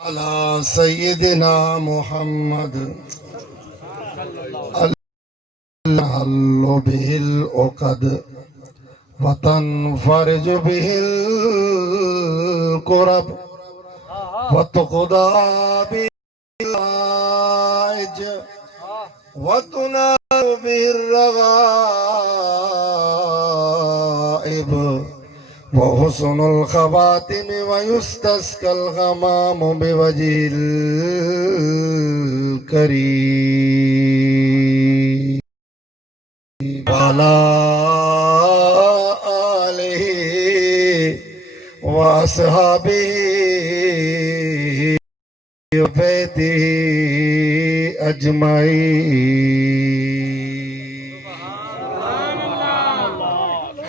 على سيدنا محمد الحل به العقد وتنفرج به الكرب وتقضى به الحوائج وتنال به الرغائب وحسن الخواتم ويستسقى الغمام بوجه الكريم وعلى آله وأصحابه وبيته أجمعين.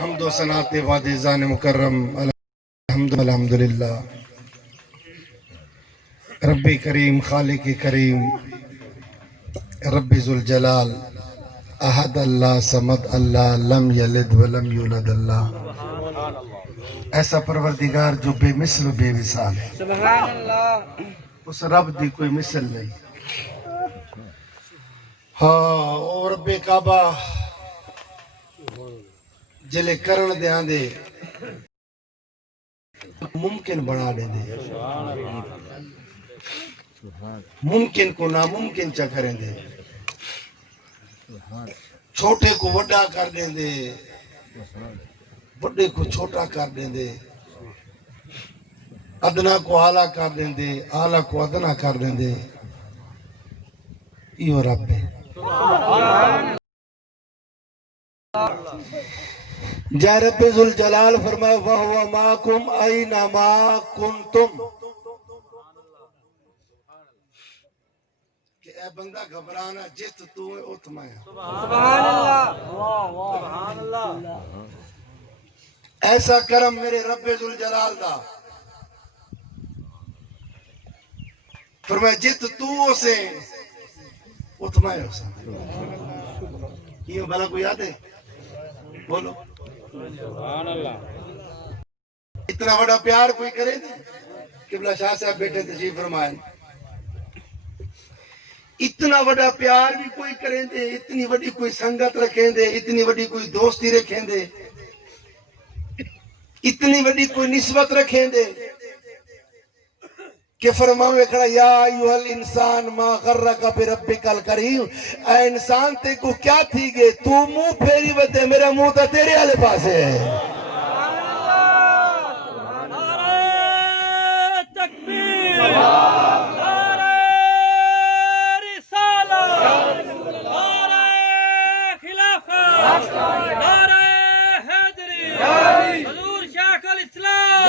حمد و ثنا وادیزان مکرم الحمدللہ. ربی کریم خالق کریم رب ذوالجلال احد اللہ صمد اللہ لم یلد ولم یولد اللہ. ایسا پروردگار جو بے مثل و بے مثال ہے. سبحان اللہ. اس رب دی کوئی مثل نہیں. ہاں اور رب کعبہ جلے کرن دے آندے ممکن بنا دے دے. ممکن کو ناممکن چا کریں دے. چھوٹے کو وڈا کر دیں دے, وڈے کو چھوٹا کر دیں دے, ادنا کو اعلیٰ کر دیں دے, اعلیٰ کو ادنا کر دیں دے. یہ رب ہے. جا رب ذوالجلال فرمائے وَهُوَ مَعَكُمْ أَيْنَمَا كُنْتُمْ. کہ اے بندہ گھبرانا جت تو ہے ات میں. سبحان اللہ. سبحان اللہ. ایسا کرم میرے رب ذوالجلال دا. فرمائے جت تو سے ات میں ہو سا. یہ بھلا کو یاد ہے؟ بولو. سبحان اللہ. اتنا بڑا پیار کوئی کرے دے. قبلہ شاہ صاحب بیٹھے تشریف فرمائیں. اتنا بڑا پیار بھی کوئی کریں دے, اتنی بڑی کوئی سنگت رکھیں دے, اتنی بڑی کوئی دوستی رکھیں دے, اتنی بڑی کوئی نسبت رکھیں دے کہ فرماوے کھڑا یا ایوہ الانسان ما غرک بربک الکریم. اے انسان تے کو کیا تھی گے تو منہ پھیری بتے, میرا منہ تا تیرے آلے پاس ہے. نعرہ تکبیر, نعرہ رسالت, نعرہ خلافت, نعرہ حیدری, حضور شیخ الاسلام.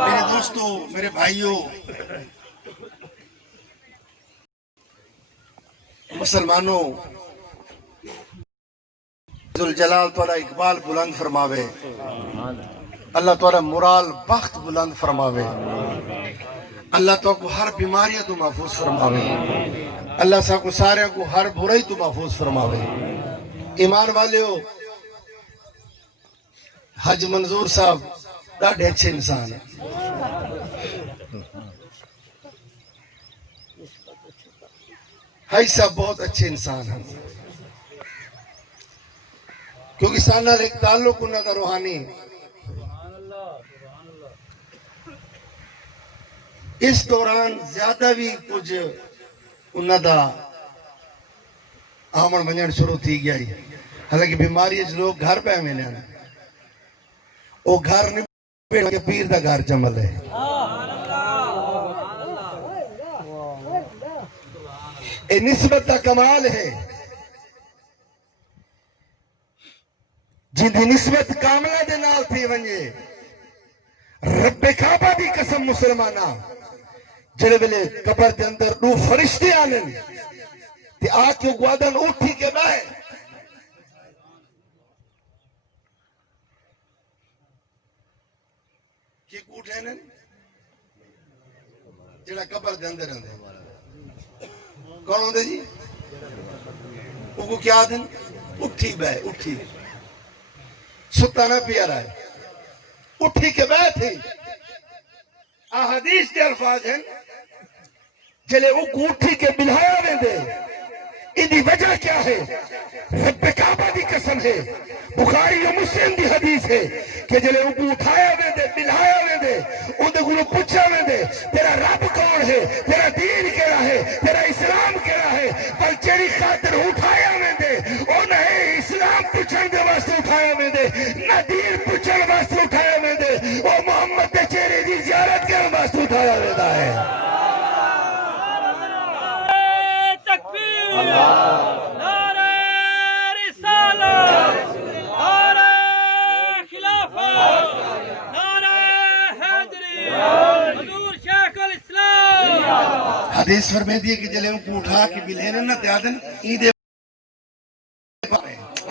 میرے دوستو, میرے بھائیوں, مسلمانوں, ذوالجلال تعالیٰ اقبال بلند فرماوے, اللہ تعالیٰ مرال بخت بلند فرماوے, اللہ تعالیٰ کو ہر بیماریاں تو محفوظ فرماوے, اللہ سا کو سارے کو ہر برائی تو محفوظ فرماوے. ایمان والے ہو, حج منظور صاحب ڈاڑھے اچھے انسان ہیں. حج صاحب بہت اچھے انسان ہیں, کیونکہ سانہ ایک تعلق انہوں کا روحانی. اس دوران زیادہ بھی کچھ انہوں کا آمن منجن شروع تھی گیا ہی. حالانکہ بیماری لوگ گھر پہ میں نے وہ گھر نہیں کہ پیر دا گھر چمل ہے. اے نسبت دا کمال ہے. جن دی نسبت کاملہ دے نال تھی ونجے, رب کعبہ دی قسم مسلمانہ, جڑے ویلے قبر دے اندر دو فرشتے آنن تے آ کے گوادن اٹھی کے بائے کی کوٹھے نن جڑا قبر دے اندر اندر کون ہوندے جی؟ وہ کو کیا دن اٹھی بے اٹھی ستا نہ پیارا ہے اٹھی کے بیٹھے. احادیث کے الفاظ ہیں چلے او اٹھی کے بلھایا میں دے ادھی وجہ کیا ہے؟ رب کعبہ دی قسم ہے، بخاری و مسلم دی حدیث ہے کہ جلے او اٹھایا میں دے بلھایا میں دے او دے گلو پوچھا میں دے تیرا رب کون ہے، تیرا دین کیڑا ہے، تیرا اسلام کیڑا ہے، پر چیری خاطر اٹھایا میں دے او نہ اسلام پوچھن دے واسطے اٹھایا میں دے نہ دین پوچھن واسطے اٹھایا میں دے او محمد دے چہرے دی زیارت کرنے واسطے اٹھایا میں دا ہے۔ نعرہ رسالت، نعرہ خلافت، نعرہ حیدری، حضور شیخ الاسلام۔ حدیث فرمے دیئے کہ جلے ان کو اٹھا کے بلہنے نہ تیادن ایدے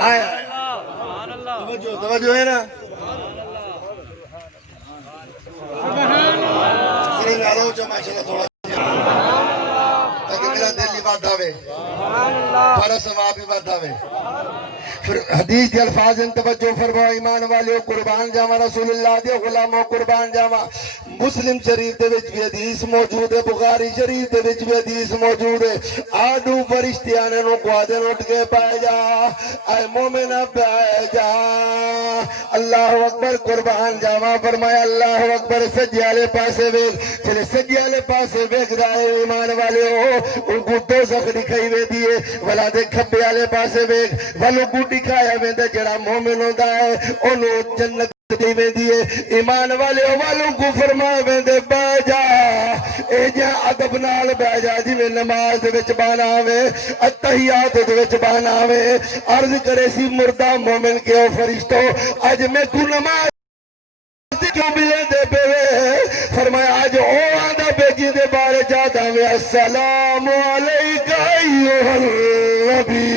آیا توجہ ہے نا سرنگ آرہو جو ماشاءاللہ تھوڑا تاکہ میرا دل ہی بات آوے بارہ ثواب ہی بات آوے۔ پھر حدیث کے الفاظ ان توجہ فرماؤ، ایمان والے قربان جاوا رسول اللہ دے غلاموں قربان جاوا۔ مسلم شریف دے وچ بھی حدیث موجود ہے، بخاری شریف دے وچ بھی حدیث موجود ہے۔ آدھو فرشتیانے نو قوادن اٹھ کے پائے جا اے مومن پائے جا اللہ اکبر قربان جاوا فرمایا اللہ اکبر سجی والے پاسے ویکھ چلے سجی والے پاسے ویکھ رہے ایمان والے ہو ان کو دوزخ دکھائی وے دیے ولا دے کھبے والے پاسے ویکھ ولو کو دکھایا ویندا جڑا مومن ہوندا ہے اونوں جنت دی ویندی ہے۔ ایمان والے والوں کو فرمایا ویندے بہ جا اے جا ادب نال بہ جا جویں نماز دے وچ بانا وے اتحیات دے وچ بانا وے عرض کرے سی مردہ مومن کے او فرشتو اج میں کو نماز کیوں ملے دے پے فرمایا آج او آندا بیجی دے بارے جاتا وے السلام علیکہ ایھا النبی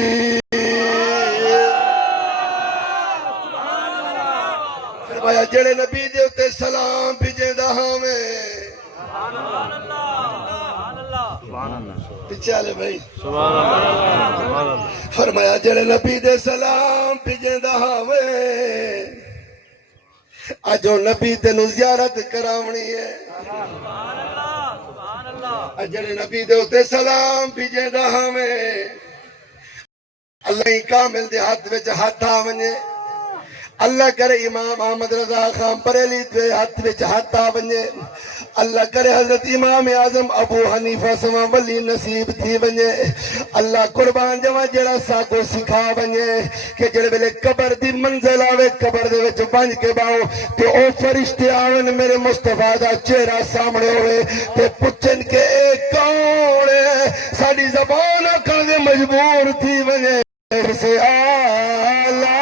فرمایا جڑے نبی دے اتے سلام بھیجے دا ہمیں پیچھے آلے بھائی فرمایا جڑے نبی دے سلام بھیجے دا ہمیں اجو نبی تینو زیارت کراونی ہے جڑے نبی دے اتے سلام بھیجے دا ہمیں اللہ ہی کامل دے ہاتھ وچ ہاتھ آونے اللہ کرے امام احمد رضا خان بریلی دے ہاتھ وچ ہاتھ آونے اللہ کرے حضرت امام اعظم ابو حنیفہ سما ولی نصیب تھی ونجے اللہ قربان جوا جڑا ساکو سکھا ونجے کہ جڑے ویلے قبر دی منزل آوے قبر دے وچ بنج کے باؤ تے او فرشتے آون میرے مصطفیٰ دا چہرہ سامنے ہوئے تے پوچھن کے اے کون ہے ساڈی زبان اکھن دے مجبور تھی ونجے سے آلہ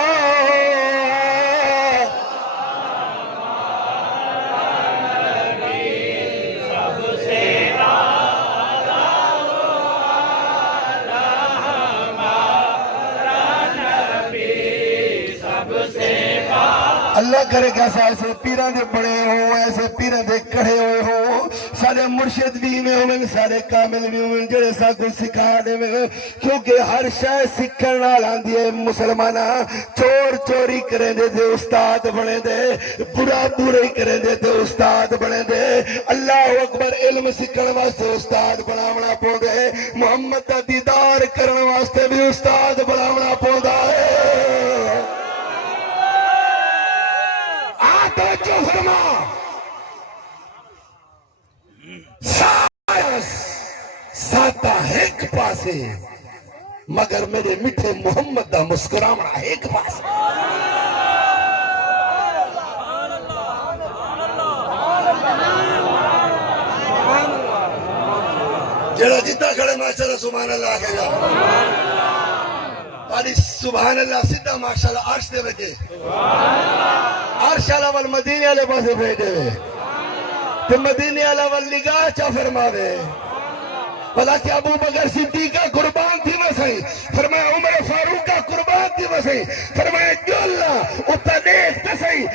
اللہ کرے کہ ایسے پیران دے بڑے ہوں ایسے پیران دے کڑے ہوئے ہوں سارے مرشد بھی میں ہوں سارے کامل بھی ہوں جڑے سا کو سکھا دے میں کیونکہ ہر شاہ سکھن نال آندی ہے مسلمانہ چور چوری کریں دے دے استاد بنے دے برا برے کریں دے دے استاد بنے دے اللہ اکبر علم سکھن واسطے استاد بناونا پو دے محمد دا دیدار کرن واسطے بھی استاد بناونا پو ہے توجہ فرما ساتا ایک پاسے مگر میرے میٹھے محمد دا مسکراونا ایک پاسے جڑا جتا کھڑے ماشاءاللہ سبحان اللہ آگے گا پاری سبحان اللہ سدھا ماشاءاللہ عرش دے بجے عرش علا والمدینی علی پاسے بیٹھے ہوئے تو مدینی علا والنگاہ چا فرما دے بھلا کہ ابو بکر صدیقہ قربان تھی وسائی فرمایا عمر فاروق کا قربان تھی وسائی فرمایا جو اللہ اتنا دیکھ تسائی